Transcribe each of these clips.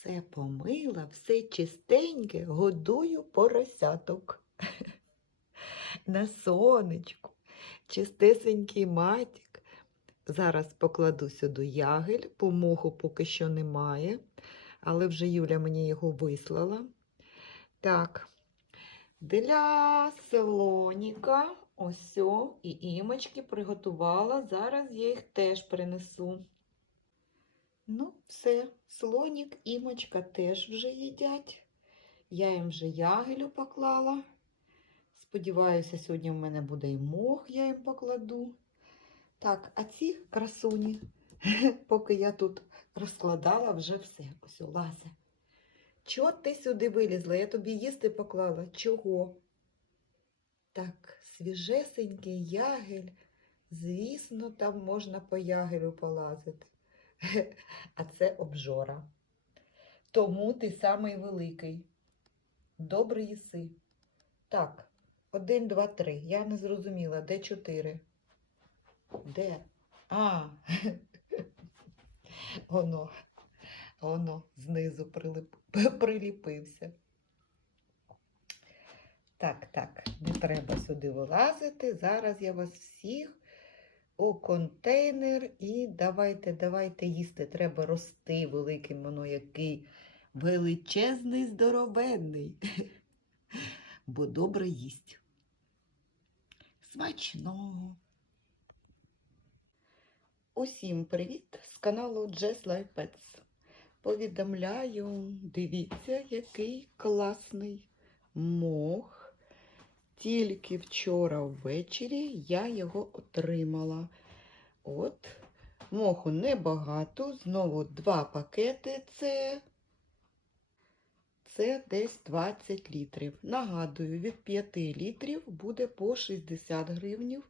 Все помила, все чистеньке, годую поросяток. На сонечку, чистесенький матік. Зараз покладу сюди ягель, по моху поки що немає, але вже Юля мені його вислала. Так, для слоніка ось і імочки приготувала. Зараз я їх теж принесу. Ну, все, слонік, імочка теж вже їдять. Я їм вже ягелю поклала. Сподіваюся, сьогодні в мене буде і мох, я їм покладу. Так, а ці красуні, поки я тут розкладала вже все. Ось лазе. Чого ти сюди вилізла? Я тобі їсти поклала. Чого? Так, свіжесенький ягель. Звісно, там можна по ягелю полазити. А це обжора. Тому ти самий великий. Добре їси. Так, один, два, три. Я не зрозуміла, де чотири? Де? А, воно, воно знизу прилип... приліпився. Так, так, не треба сюди вилазити. Зараз я вас всіх у контейнер і давайте, давайте їсти. Треба рости великим воно який величезний, здоровенний. Бо добре їсть. Смачного. Усім привіт з каналу Jazz Life Pets. Повідомляю, дивіться, який класний мох. Тільки вчора ввечері я його отримала. От, моху небагато, знову два пакети. Це, це десь 20 літрів. Нагадую, від 5 літрів буде по 60 гривнів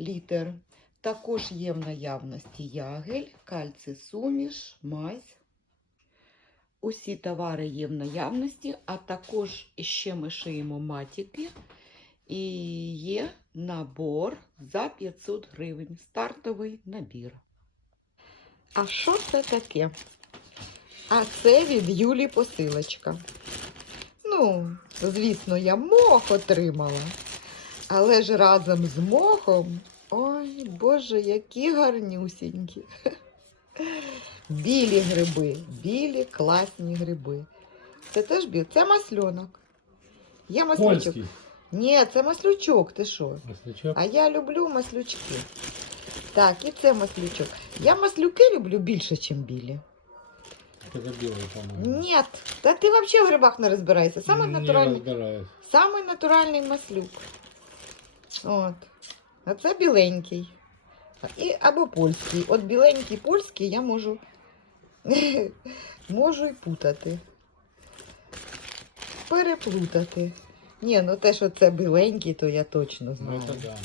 літр. Також є в наявності ягель, кальций суміш, мазь. Усі товари є в наявності, а також ще ми шиємо матіки. І є набор за 500 гривень. Стартовий набір. А що це таке? А це від Юлі посилочка. Ну, звісно, я мох отримала. Але ж разом з мохом. Ой, Боже, які гарнюсінькі. Білі гриби, білі класні гриби. Це теж білі. Це масльонок. Є маслючок. Ні, це маслючок, ти що? Маслячок. А я люблю маслючки. Так, і це маслючок. Я маслюки люблю більше, ніж білі. Только белый, по-моему. Ні, та ти взагалі в грибах не розбираєшся. Самий натуральний, разбираюсь. самий натуральний маслюк. От. А це біленький. І, або польський. От біленький польський я можу, можу і путати. Переплутати. Ні, ну те, що це біленький, то я точно Ну, знаю. да.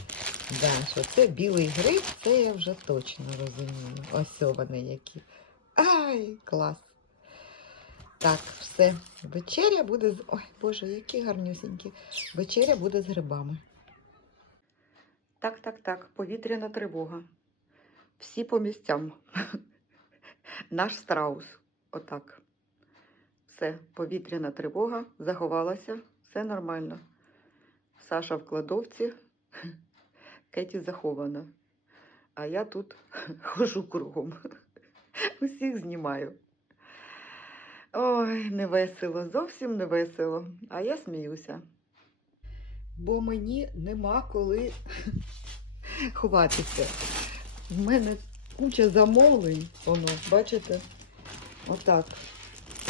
Да, що це білий гриб, це я вже точно розумію. Ось вони які. Ай, клас. Так, все. Вечеря буде з. Ой, Боже, які гарнюсінькі. Вечеря буде з грибами. Так, так, так. Повітряна тривога. Всі по місцям. Наш страус. Отак. Все, повітряна тривога, заховалася, все нормально. Саша в кладовці. Кеті захована. А я тут хожу кругом. Усіх знімаю. Ой, не весело, зовсім не весело. А я сміюся. Бо мені нема коли ховатися. В мене куча замовлень, воно, бачите? Отак.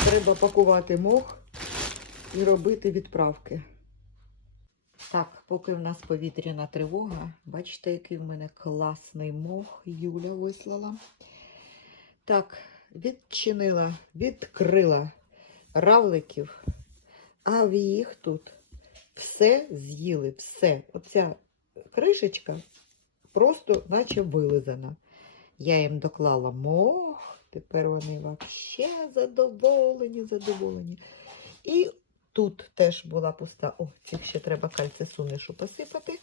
Треба пакувати мох і робити відправки. Так, поки в нас повітряна тривога, бачите, який в мене класний мох Юля вислала. Так, відчинила, відкрила равликів, а в їх тут все з'їли, все. Оця кришечка просто наче вилизана. Я їм доклала мох, тепер вони взагалі задоволені, задоволені. І Тут теж була пуста. О, цих ще треба кальцисумішу посипати.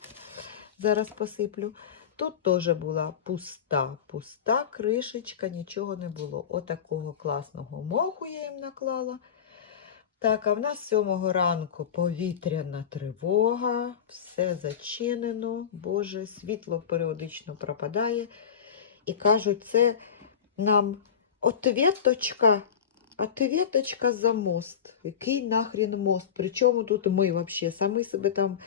Зараз посиплю. Тут теж була пуста, пуста кришечка, нічого не було. Отакого класного моху я їм наклала. Так, а в нас сьомого ранку повітряна тривога, все зачинено, Боже, світло періодично пропадає. І кажуть, це нам ответочка за мост. Який нахрін мост? Причому тут ми взагалі? Самі себе там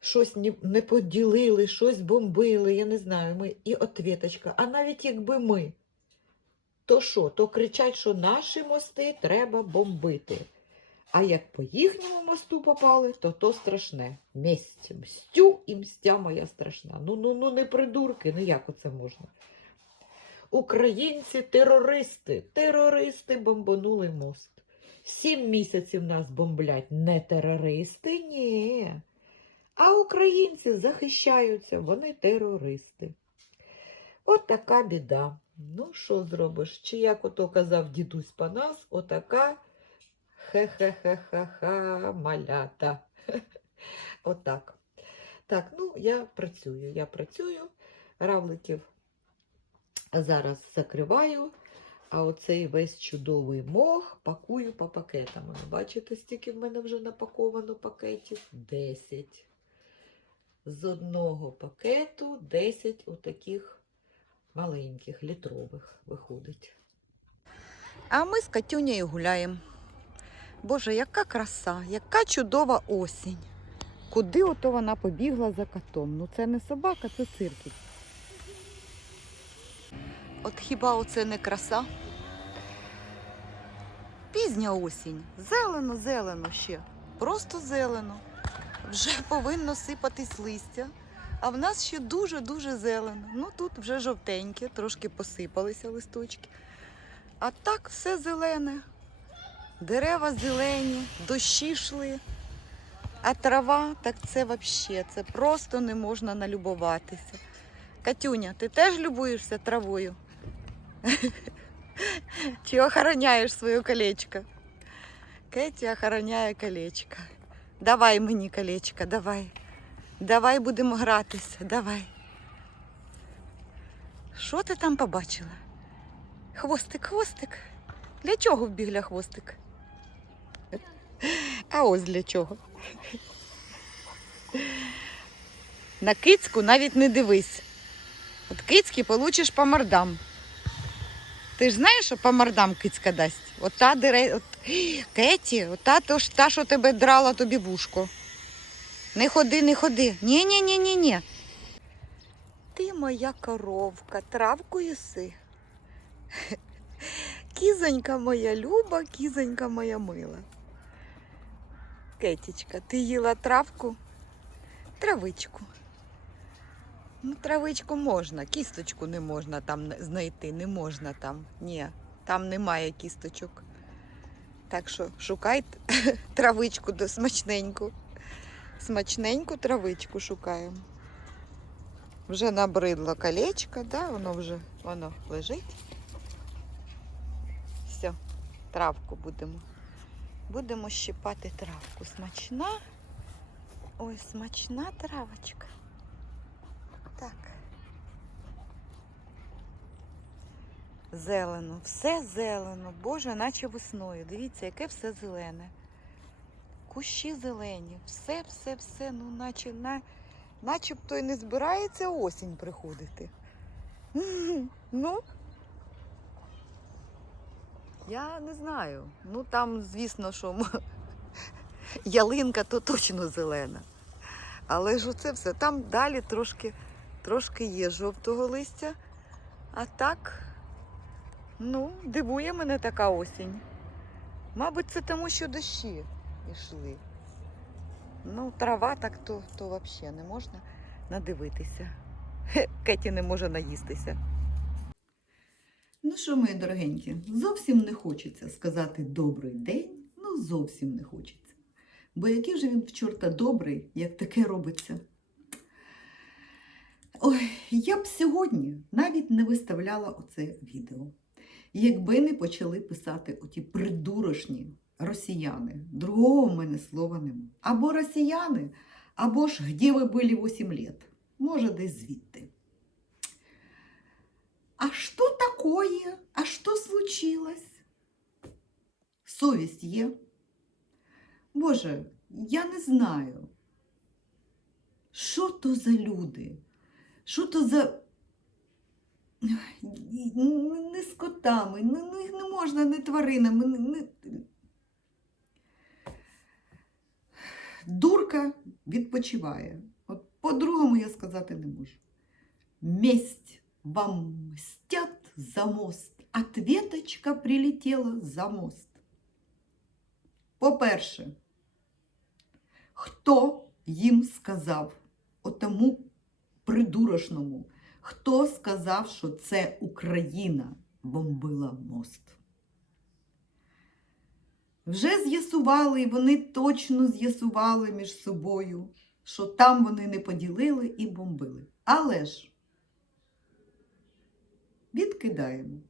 щось не, не поділили, щось бомбили, я не знаю. Ми і ответочка. А навіть якби ми, то що? То кричать, що наші мости треба бомбити. А як по їхньому мосту попали, то то страшне. Месть, мстю і мстя моя страшна. Ну, ну, ну, не придурки, ну як оце можна? Українці терористи, бомбанули мост. Сім місяців нас бомблять не терористи, ні. А українці захищаються, вони терористи. От така біда. Ну, що зробиш? Чи як ото казав дідусь Панас, отака хе-хе-хе-хе-ха малята. Отак. Так, ну я працюю. Я працюю, равликів зараз закриваю, а оцей весь чудовий мох пакую по пакетам. Бачите, стільки в мене вже напаковано пакетів? 10. З одного пакету 10 отаких маленьких, літрових виходить. А ми з Катюнею гуляємо. Боже, яка краса, яка чудова осінь. Куди ото вона побігла за котом? Ну це не собака, це циркіт. От хіба оце не краса? Пізня осінь. Зелено, зелено ще. Просто зелено. Вже повинно сипатись листя. А в нас ще дуже-дуже зелено. Ну тут вже жовтеньке, трошки посипалися листочки. А так все зелене. Дерева зелені, дощі йшли. А трава, так це взагалі, це просто не можна налюбуватися. Катюня, ти теж любуєшся травою? Чи охороняєш своє колечко? Кеті охороняє колечко. Давай мені колечко, давай. Давай будемо гратися, давай. Що ти там побачила? Хвостик, хвостик. Для чого вбігля хвостик? А ось для чого. На кицьку навіть не дивись. От кицьки получиш по мордам. Ти ж знаєш, що по мордам кицька дасть? От дире... От... Кеті, от та, то ж та, що тебе драла тобі вушко. Не ходи, не ходи. Ні, ні, ні, ні, ні. Ти моя коровка, травку їси. Кізонька моя люба, кізонька моя мила. Кетічка, ти їла травку? Травичку. Ну, травичку можна, кісточку не можна там знайти, не можна там. Ні, там немає кісточок. Так що шукайте травичку до смачненьку. Смачненьку травичку шукаємо. Вже набридло колечко, да? воно вже воно лежить. Все, травку будемо. Будемо щипати травку. Смачна. Ой, смачна травочка. Зелено, все зелено. Боже, наче весною. Дивіться, яке все зелене. Кущі зелені, все, все, все, ну, наче, на, начебто і не збирається осінь приходити. Ну, я не знаю. Ну там, звісно, що ялинка то точно зелена. Але ж оце все. Там далі трошки, трошки є жовтого листя. А так, ну, дивує мене така осінь. Мабуть, це тому, що дощі йшли. Ну, трава так то, то взагалі не можна надивитися. Кеті не може наїстися. Ну що, мої дорогенькі, зовсім не хочеться сказати добрий день, ну зовсім не хочеться. Бо який же він в чорта добрий, як таке робиться. Ой, я б сьогодні навіть не виставляла оце відео, якби не почали писати оті придурошні росіяни. Другого в мене слова нема. Або росіяни, або ж де ви були 8 літ. Може, десь звідти. А що такое? А що случилось? Совість є? Боже, я не знаю. Що то за люди? Що то за. Не з котами, ну, ну, не можна, не тваринами. Не, не... Дурка відпочиває. От по-другому я сказати не можу. Месть вам мстят за мост. Ответочка прилетіла за мост. По-перше, хто їм сказав, отому придурошному, хто сказав, що це Україна бомбила мост? Вже з'ясували, і вони точно з'ясували між собою, що там вони не поділили і бомбили. Але ж відкидаємо.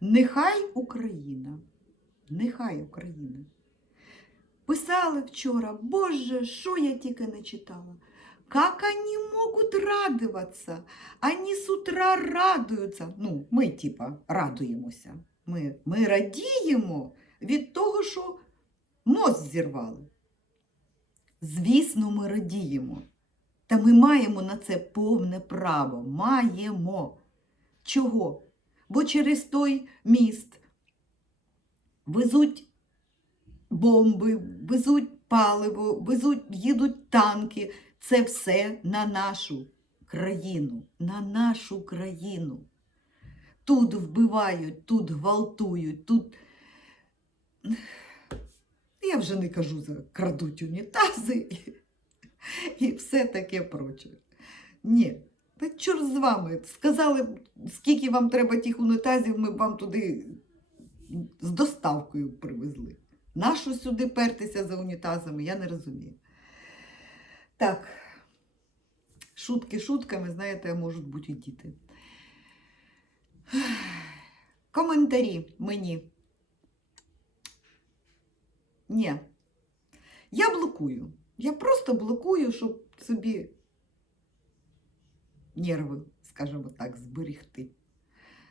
Нехай Україна, нехай Україна. Писали вчора, Боже, що я тільки не читала. Как они могут радоваться? Они с утра радуються. Ну, ми, типа, радуємося. Ми, ми радіємо від того, що мост зірвали. Звісно, ми радіємо. Та ми маємо на це повне право. Маємо. Чого? Бо через той міст везуть бомби, везуть паливо, везуть, їдуть танки. Це все на нашу країну, на нашу країну. Тут вбивають, тут гвалтують, тут. Я вже не кажу за крадуть унітази і, все таке проче. Ні, та чорт з вами. Сказали, скільки вам треба тих унітазів, ми б вам туди з доставкою привезли. Нащо сюди пертися за унітазами, я не розумію. Так, шутки шутками, знаєте, можуть бути діти. Коментарі мені. Ні. Я блокую. Я просто блокую, щоб собі нерви, скажімо так, зберегти.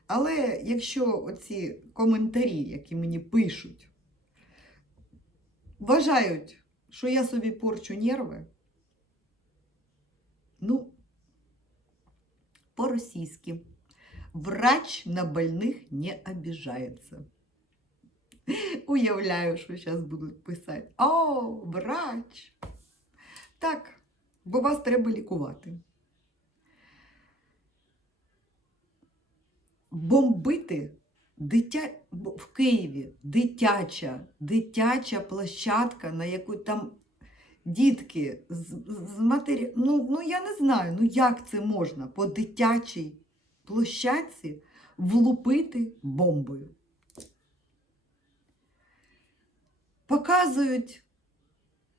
Але якщо оці коментарі, які мені пишуть, вважають, що я собі порчу нерви, ну, по-російськи. Врач на больних не обижается. Уявляю, що зараз будуть писати. О, врач! Так, бо вас треба лікувати. Бомбити дитя... в Києві дитяча, дитяча площадка, на яку там дітки з, з матері. Ну, ну я не знаю, ну як це можна по дитячій площадці влупити бомбою. Показують,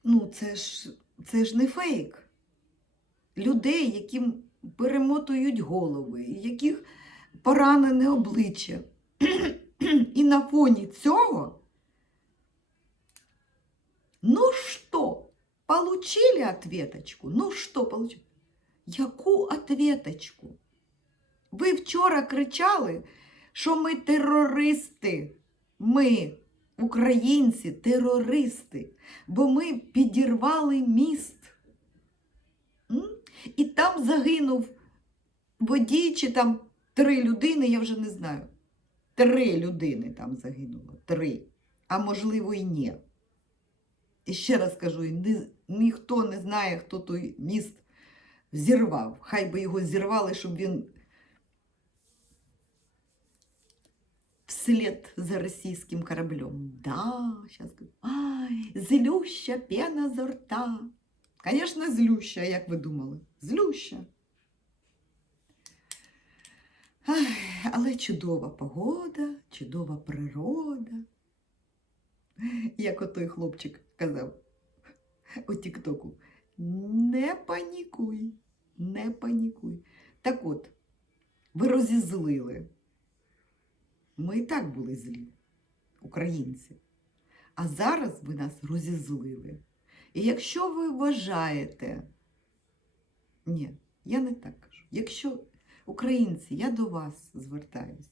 ну це ж, це ж не фейк. Людей, яким перемотують голови, яких поранене обличчя. І на фоні цього, ну що, получили ответочку? Ну що, получили? Яку ответочку? Ви вчора кричали, що ми терористи. Ми, українці, терористи, бо ми підірвали міст. І там загинув водій, чи там три людини, я вже не знаю. Три людини там загинуло. Три. А можливо, і ні. І ще раз кажу, ні, ніхто не знає, хто той міст зірвав. Хай би його зірвали, щоб він вслед за російським кораблем. Да, сейчас говорю. Ай, злюща пена з рта. Звісно, злюща, як ви думали? Злюща. Ай, але чудова погода, чудова природа. Як отой хлопчик казав у Тіктоку. Не панікуй, не панікуй. Так от, ви розізлили. Ми і так були злі, українці. А зараз ви нас розізлили. І якщо ви вважаєте, ні, Я не так кажу. Якщо українці, я до вас звертаюся.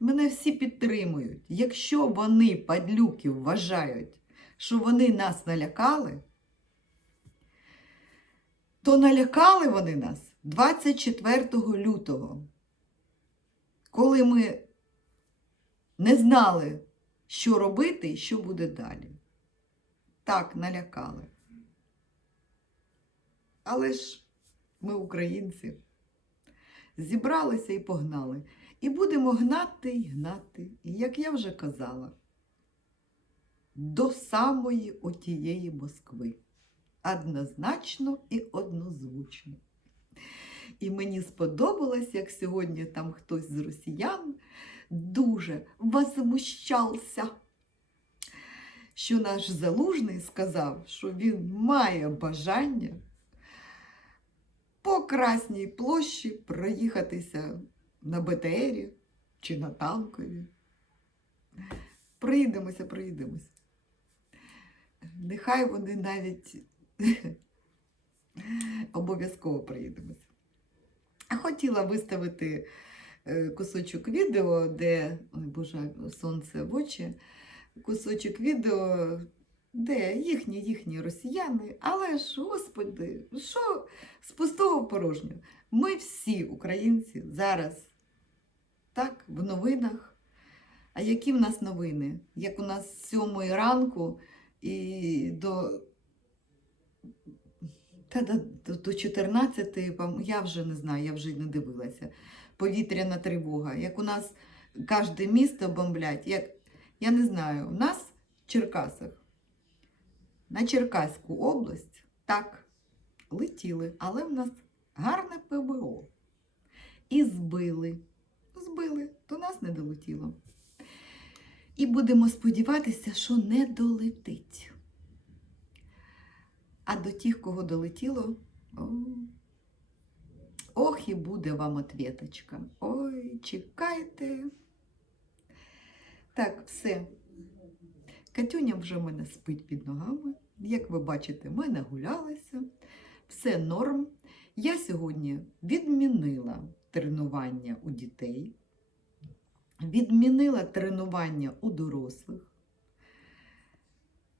Мене всі підтримують. Якщо вони, падлюки, вважають, що вони нас налякали, то налякали вони нас 24 лютого, коли ми не знали, що робити і що буде далі. Так, налякали. Але ж ми, українці, зібралися і погнали. І будемо гнати і гнати. І як я вже казала, до самої отієї Москви. Однозначно і однозвучно. І мені сподобалось, як сьогодні там хтось з росіян дуже возмущався, що наш залужний сказав, що він має бажання по Красній площі проїхатися на БТРі чи на танкові. Приїдемося, приїдемося. Нехай вони навіть обов'язково приїдемося. Хотіла виставити е, кусочок відео, де, ой Боже, сонце в очі, кусочок відео, де їхні, їхні росіяни, але ж, господи, що з пустого в порожнє? Ми всі українці зараз так, в новинах. А які в нас новини? Як у нас з сьомої ранку і до, та, до, до, до 14, я вже не знаю, я вже не дивилася. Повітряна тривога. Як у нас кожне місто бомблять. Як, я не знаю, у нас в Черкасах, на Черкаську область, так, летіли, але в нас гарне ПВО. І збили. Збили, до нас не долетіло. І будемо сподіватися, що не долетить. А до тих, кого долетіло, о, ох, і буде вам отвіточка. Ой, чекайте. Так, все. Катюня вже в мене спить під ногами. Як ви бачите, ми нагулялися. Все норм. Я сьогодні відмінила тренування у дітей, відмінила тренування у дорослих,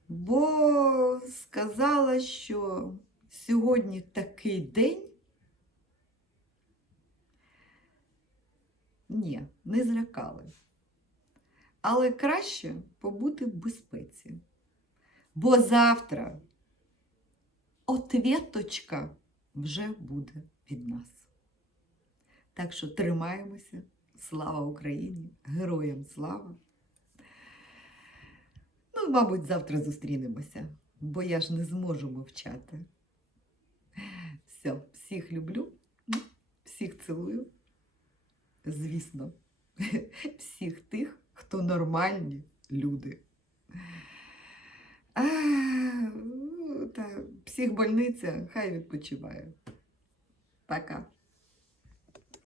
бо сказала, що сьогодні такий день. Ні, не злякали. Але краще побути в безпеці. Бо завтра отвіточка вже буде від нас. Так що тримаємося. Слава Україні! Героям слава! Ну, мабуть, завтра зустрінемося, бо я ж не зможу мовчати. Все, всіх люблю, всіх цілую. Звісно, всіх тих, хто нормальні люди. А, та психбольниця хай відпочиває. Пока.